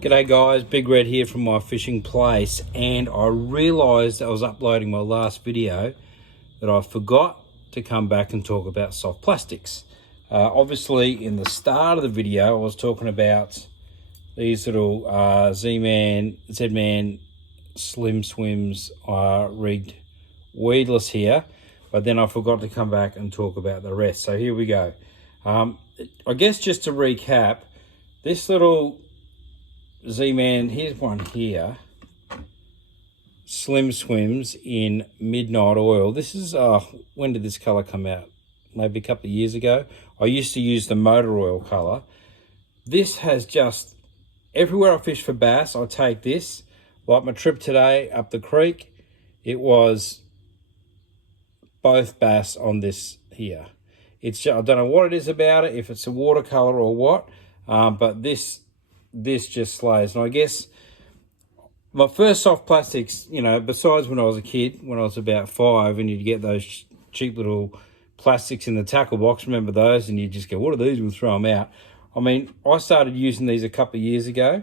G'day guys, Big Red here from my fishing place, and I realised I was uploading my last video that I forgot to come back and talk about soft plastics. Obviously in the start of the video I was talking about these little Z-Man Slim Swims rigged weedless here, but then I forgot to come back and talk about the rest. So here we go. I guess just to recap, this little Z-Man, here's one here, Slim Swims in Midnight Oil. This is, when did this colour come out? Maybe a couple of years ago. I used to use the motor oil colour. This has just, everywhere I fish for bass, I take this. Like my trip today up the creek, it was both bass on this here. It's just, I don't know what it is about it, if it's a watercolour or what, but this just slays. And I guess my first soft plastics, you know, besides when I was a kid, when I was about 5, and you'd get those cheap little plastics in the tackle box, remember those, and you just go, what are these? We'll throw them out. I mean, I started using these a couple of years ago,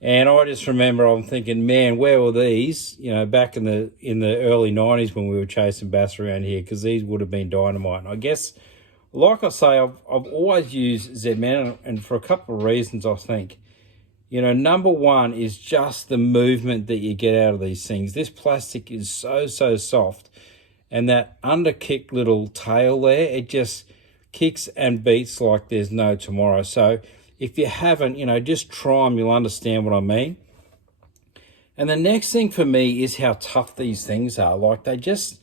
and I just remember I'm thinking, man, where were these, you know, back in the early 90s when we were chasing bass around here, because these would have been dynamite. And I guess, like I say, I've always used Z-Man, and for a couple of reasons, I think. You know, number one is just the movement that you get out of these things. This plastic is so soft, and that under-kick little tail there, it just kicks and beats like there's no tomorrow. So if you haven't, you know, just try them, you'll understand what I mean. And the next thing for me is how tough these things are. Like they just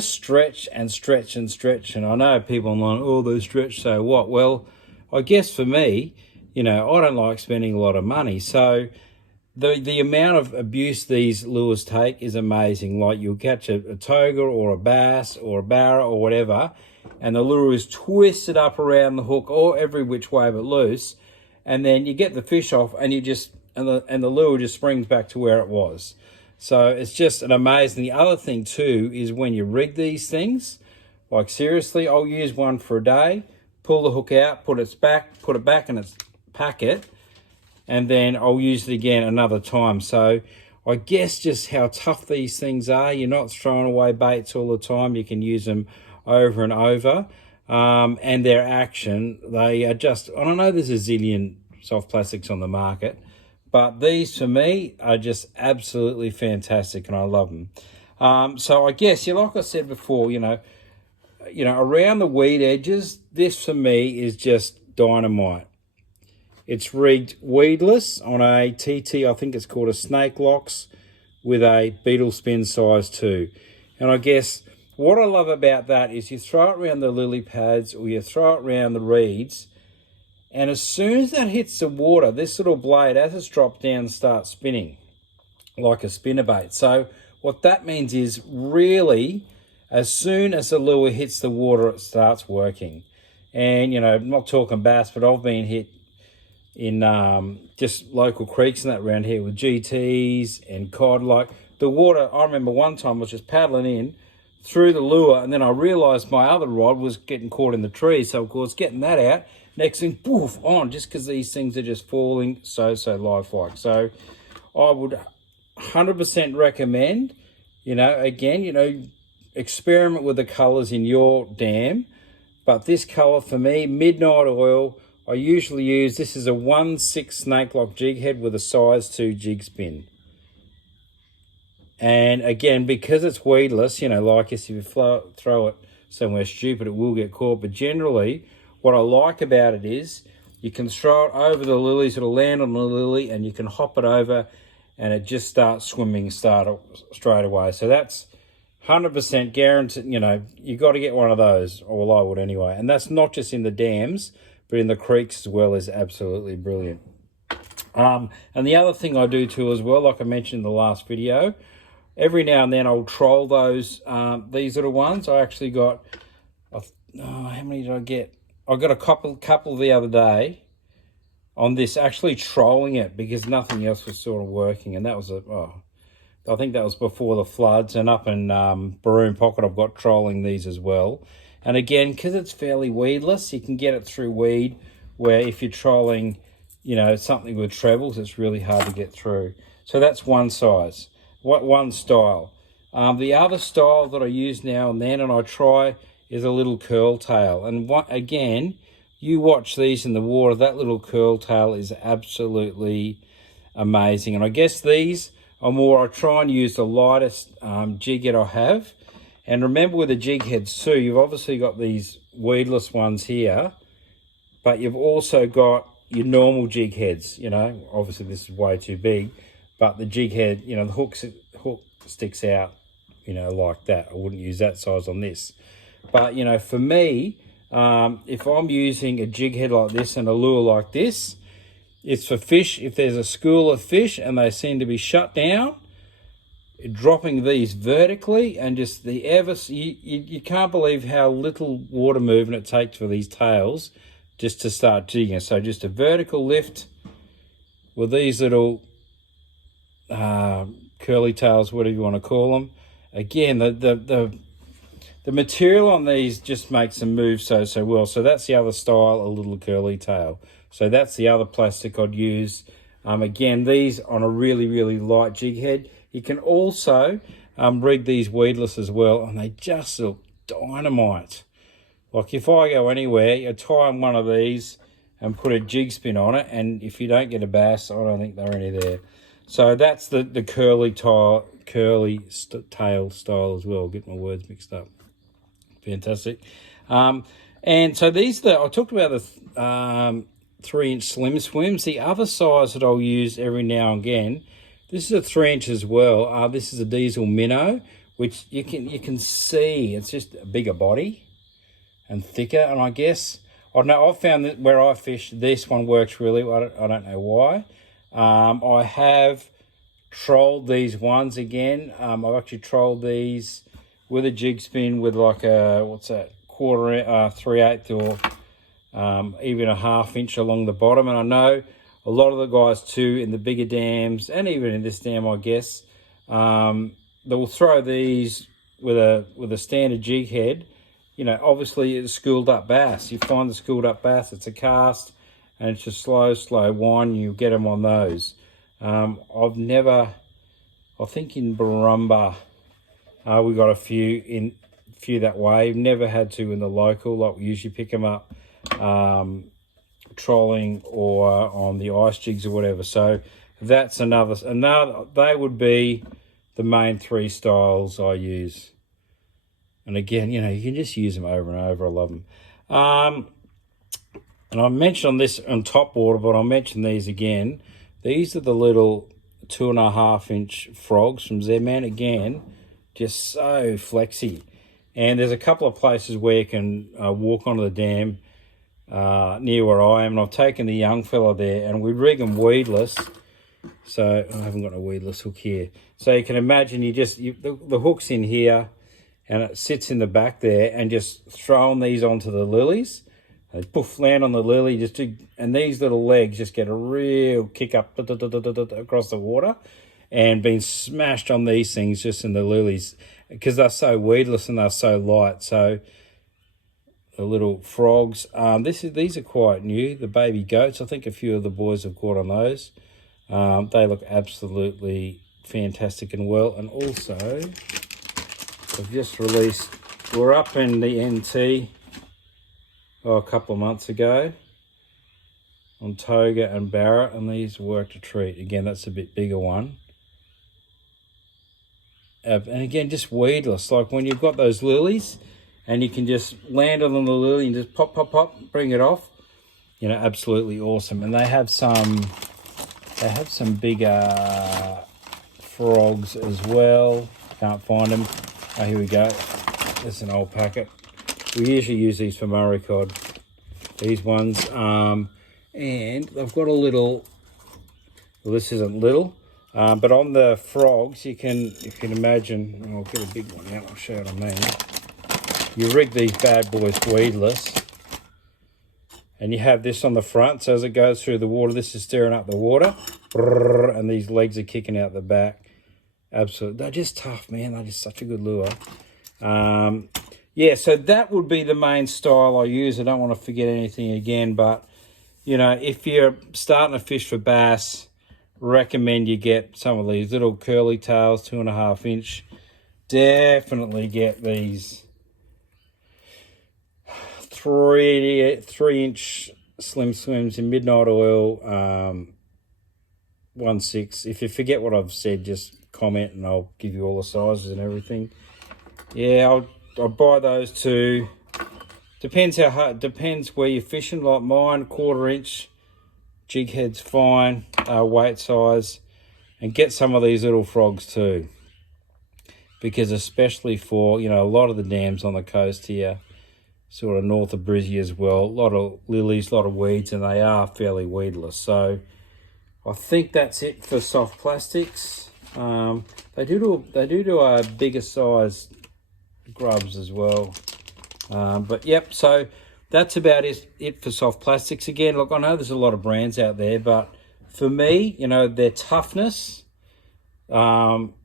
stretch and stretch and stretch. And I know people online, oh, they stretch, so what? Well, I guess for me, you know, I don't like spending a lot of money. So the amount of abuse these lures take is amazing. Like you'll catch a toga or a bass or a barra or whatever, and the lure is twisted up around the hook or every which way but loose. And then you get the fish off and you just, and the lure just springs back to where it was. So it's just an amazing. The other thing too is when you rig these things, like seriously, I'll use one for a day, pull the hook out, put it back in its packet, and then I'll use it again another time. So I guess just how tough these things are. You're not throwing away baits all the time. You can use them over and over. And their action, they are just, I don't know, there's a zillion soft plastics on the market, but these for me are just absolutely fantastic, and I love them. So I guess, like I said before, you know, around the weed edges, this for me is just dynamite. It's rigged weedless on a TT, I think it's called a Snake Locks, with a beetle spin size 2. And I guess what I love about that is you throw it around the lily pads or you throw it around the reeds, and as soon as that hits the water, this little blade, as it's dropped down, starts spinning like a spinnerbait. So what that means is really, as soon as the lure hits the water, it starts working. And, you know, I'm not talking bass, but I've been hit in just local creeks and that around here with GTs and cod. Like the water, I remember one time I was just paddling in through the lure, and then I realised my other rod was getting caught in the tree. So of course, getting that out, next thing, poof, on, just because these things are just falling so lifelike. So I would 100% recommend, you know, again, you know, experiment with the colours in your dam. But this colour for me, Midnight Oil, I usually use, this is a 1/6 snake lock jig head with a size 2 jig spin. And again, because it's weedless, you know, like if you throw it somewhere stupid, it will get caught. But generally, what I like about it is you can throw it over the lilies, it'll land on the lily, and you can hop it over and it just starts swimming straight away. So that's 100% guaranteed. You know, you got to get one of those, or well, I would anyway. And that's not just in the dams, but in the creeks as well, is absolutely brilliant. And the other thing I do too as well, like I mentioned in the last video, every now and then I'll troll those, these little ones. I actually got, how many did I get? I got a couple the other day on this, actually trolling it because nothing else was sort of working. And that was, I think that was before the floods. And up in Baroon Pocket, I've got trolling these as well. And again, because it's fairly weedless, you can get it through weed, where if you're trolling you know, something with trebles, it's really hard to get through. So that's one size, one style. The other style that I use now and then, and I try, is a little curl tail. And again, you watch these in the water, that little curl tail is absolutely amazing. And I guess these are more, I try and use the lightest jig head I have. And remember with the jig heads too, you've obviously got these weedless ones here, but you've also got your normal jig heads, you know. Obviously this is way too big, but the jig head, you know, the hook sticks out, you know, like that. I wouldn't use that size on this. But, you know, for me, if I'm using a jig head like this and a lure like this, it's for fish. If there's a school of fish and they seem to be shut down, dropping these vertically, and just you can't believe how little water movement it takes for these tails just to start jigging. So just a vertical lift with these little curly tails, whatever you want to call them. Again, the material on these just makes them move so well. So that's the other style, a little curly tail. So that's the other plastic I'd use. Again, these on a really, really light jig head. You can also rig these weedless as well, and they just look dynamite. Like if I go anywhere, you tie on one of these and put a jig spin on it, and if you don't get a bass, I don't think they're any there. So that's the curly tail style as well. Get my words mixed up. Fantastic. And so these I talked about the 3-inch slim swims. The other size that I'll use every now and again, this is a 3-inch as well. This is a diesel minnow, which you can see it's just a bigger body and thicker. And I guess, I don't know, I've found that where I fish, this one works really well. I don't know why. I have trolled these ones again. I've actually trolled these with a jig spin with like a, what's that, 3/8 or even a 1/2 inch along the bottom. And I know a lot of the guys too in the bigger dams, and even in this dam, I guess, they will throw these with a standard jig head. You know, obviously it's schooled up bass. You find the schooled up bass, it's a cast, and it's just slow whine, and you'll get them on those. I think in Barumba, we got a few that way. Never had to in the local, like we usually pick them up trolling or on the ice jigs or whatever. So that's another, they would be the main 3 styles I use. And again, you know, you can just use them over and over. I love them. And I mentioned this on top water, but I'll mention these again. These are the little 2.5-inch frogs from Z-Man. Again, just so flexy. And there's a couple of places where you can walk onto the dam near where I am. And I've taken the young fella there, and we rig them weedless. So I haven't got a weedless hook here. So you can imagine the hook's in here, and it sits in the back there, and just throwing these onto the lilies. They poof, land on the lily, and these little legs just get a real kick up across the water, and being smashed on these things just in the lilies, because they're so weedless and they're so light. So the little frogs, these are quite new, the baby goats. I think a few of the boys have caught on those. They look absolutely fantastic and well. And also, I've just released, we're up in the NT a couple of months ago on Toga and Barra, and these worked a treat. Again, that's a bit bigger one. And again, just weedless. Like when you've got those lilies and you can just land on the lily and just pop, pop, pop, bring it off. You know, absolutely awesome. And they have some bigger frogs as well. Can't find them. Oh, here we go. There's an old packet. We usually use these for Murray cod, these ones. And they've got a little, well, this isn't little, but on the frogs, you can imagine, I'll get a big one out, I'll show you what I mean. You rig these bad boys weedless, and you have this on the front, so as it goes through the water, this is stirring up the water, and these legs are kicking out the back. Absolutely, they're just tough, man. They're just such a good lure. Yeah, so that would be the main style I use. I don't want to forget anything again, but you know, if you're starting to fish for bass, recommend you get some of these little curly tails, 2.5 inch. Definitely get these 3 inch slim swims in midnight oil, 1/6. If you forget what I've said, just comment and I'll give you all the sizes and everything. Yeah, I'll buy those too. Depends where you're fishing. Like mine, 1/4 inch jig head's fine, weight size, and get some of these little frogs too, because especially for, you know, a lot of the dams on the coast here, sort of north of Brizzy as well, a lot of lilies, a lot of weeds, and they are fairly weedless. So I think that's it for soft plastics. They do a bigger size grubs as well. But yep, so that's about it for soft plastics. Again, look, I know there's a lot of brands out there, but for me, you know, their toughness,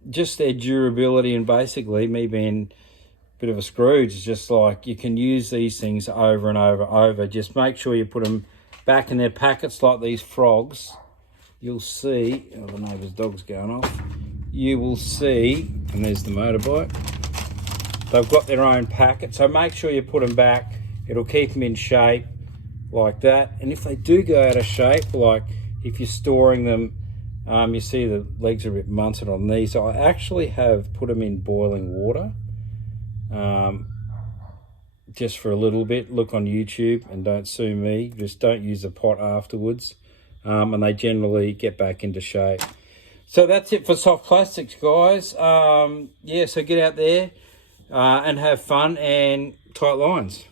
just their durability, and basically me being a bit of a Scrooge, is just like, you can use these things over and over. Just make sure you put them back in their packets like these frogs. You'll see, oh, the neighbour's dog's going off. You will see, and there's the motorbike. They've got their own packet, so make sure you put them back. It'll keep them in shape like that. And if they do go out of shape, like if you're storing them, you see the legs are a bit munted on these. So I actually have put them in boiling water, just for a little bit. Look on YouTube and don't sue me. Just don't use the pot afterwards. And they generally get back into shape. So that's it for soft plastics, guys. Yeah, so get out there and have fun and tight lines.